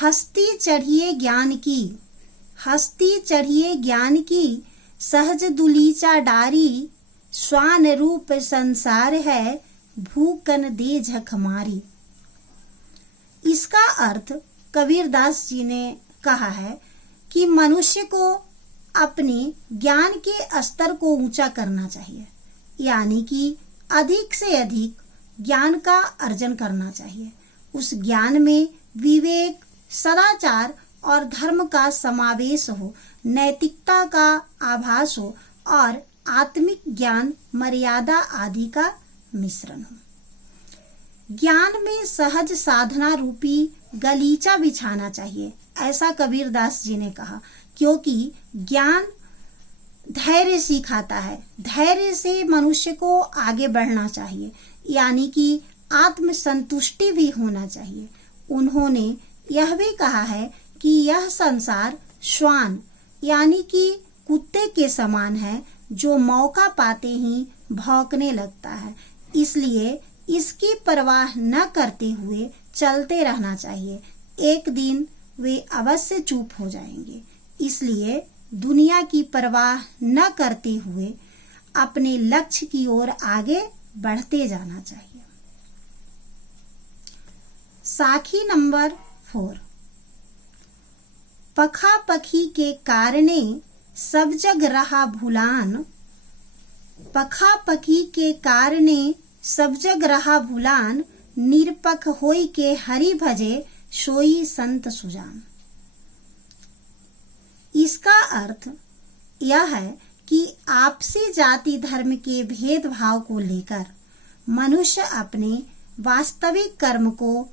हस्ती चढ़िए ज्ञान की, हस्ती चढ़िए ज्ञान की, सहज दुलीचा डारी, स्वान रूप संसार है, भूकन दे झक मारी। इसका अर्थ कबीरदास जी ने कहा है कि मनुष्य को अपने ज्ञान के स्तर को ऊंचा करना चाहिए, यानी कि अधिक से अधिक ज्ञान का अर्जन करना चाहिए। उस ज्ञान में विवेक, सदाचार और धर्म का समावेश हो, नैतिकता का आभास हो और आत्मिक ज्ञान, मर्यादा आदि का मिश्रण हो। ज्ञान में सहज साधना रूपी गलीचा बिछाना चाहिए, ऐसा कबीरदास जी ने कहा, क्योंकि ज्ञान धैर्य सिखाता है। धैर्य से मनुष्य को आगे बढ़ना चाहिए, यानी कि आत्मसंतुष्टि भी होना चाहिए। उन्होंने यह भी कहा है कि यह संसार श्वान यानी कि कुत्ते के समान है, जो मौका पाते ही भौंकने लगता है, इसलिए इसकी परवाह न करते हुए चलते रहना चाहिए। एक दिन वे अवश्य चुप हो जाएंगे, इसलिए दुनिया की परवाह न करते हुए अपने लक्ष्य की ओर आगे बढ़ते जाना चाहिए। साखी नंबर 4। पखा पखी के कारणे सब जग रहा भुलान, पखा पखी के कारणे सब जग रहा भुलान, निरपख होई के हरि भजे सोई संत सुजान। इसका अर्थ यह है कि आपसी जाति धर्म के भेदभाव को लेकर मनुष्य अपने वास्तविक कर्म को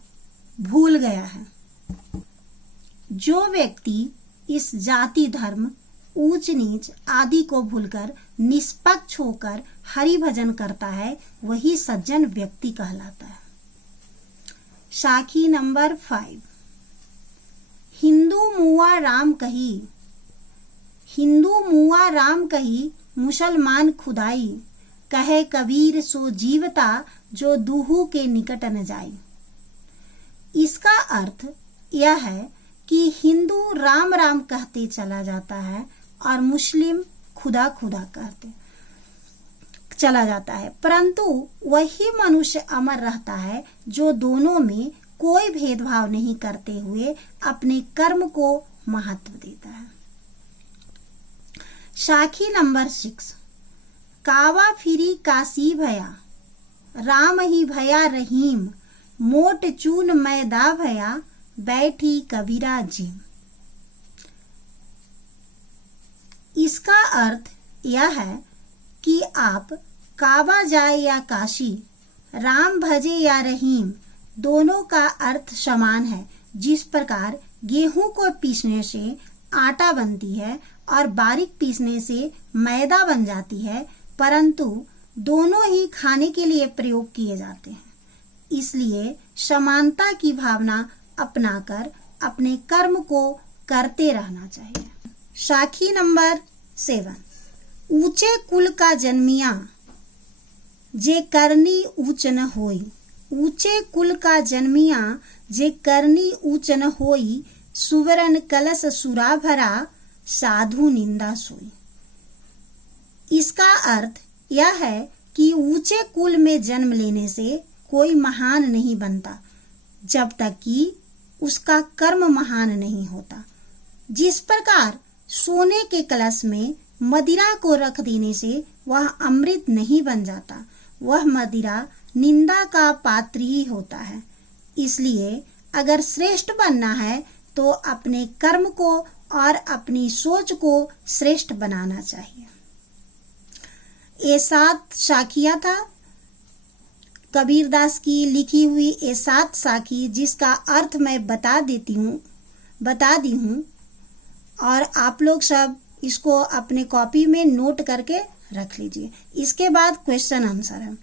भूल गया है। जो व्यक्ति इस जाति धर्म, ऊंच नीच आदि को भूलकर निष्पक्ष होकर हरि भजन करता है, वही सज्जन व्यक्ति कहलाता है। साखी नंबर 5। हिंदू मुआ राम कही, हिंदू मुआ राम कही, मुसलमान खुदाई, कहे कबीर सो जीवता, जो दूहू के निकट न जाई। इसका अर्थ यह है कि हिंदू राम राम कहते चला जाता है और मुस्लिम खुदा खुदा कहते चला जाता है, परंतु वही मनुष्य अमर रहता है जो दोनों में कोई भेदभाव नहीं करते हुए अपने कर्म को महत्व देता है। साखी नंबर 6। कावा फिरी काशी भया, राम ही भया रहीम, मोट चून मैदा भया, बैठी कबीरा जी। इसका अर्थ यह है कि आप काबा जाए या काशी, राम भजे या रहीम, दोनों का अर्थ समान है। जिस प्रकार गेहूं को पीसने से आटा बनती है और बारीक पीसने से मैदा बन जाती है, परंतु दोनों ही खाने के लिए प्रयोग किए जाते हैं, इसलिए समानता की भावना अपनाकर अपने कर्म को करते रहना चाहिए। साखी नंबर 7। ऊंचे कुल का जन्मिया, जे करनी ऊंच न होई, ऊंचे कुल का जन्मिया, जे करनी ऊंच न होई, सुवर्ण कलश सुरा भरा, साधु निंदा सोई। इसका अर्थ यह है कि ऊंचे कुल में जन्म लेने से कोई महान नहीं बनता, जब तक कि उसका कर्म महान नहीं होता। जिस प्रकार सोने के कलश में मदिरा को रख देने से वह अमृत नहीं बन जाता, वह मदिरा निंदा का पात्र ही होता है। इसलिए अगर श्रेष्ठ बनना है तो अपने कर्म को और अपनी सोच को श्रेष्ठ बनाना चाहिए। ये 7 साखियां था कबीरदास की लिखी हुई, ये 7 साखी जिसका अर्थ मैं बता दी हूँ और आप लोग सब इसको अपने कॉपी में नोट करके रख लीजिए। इसके बाद क्वेश्चन आंसर है।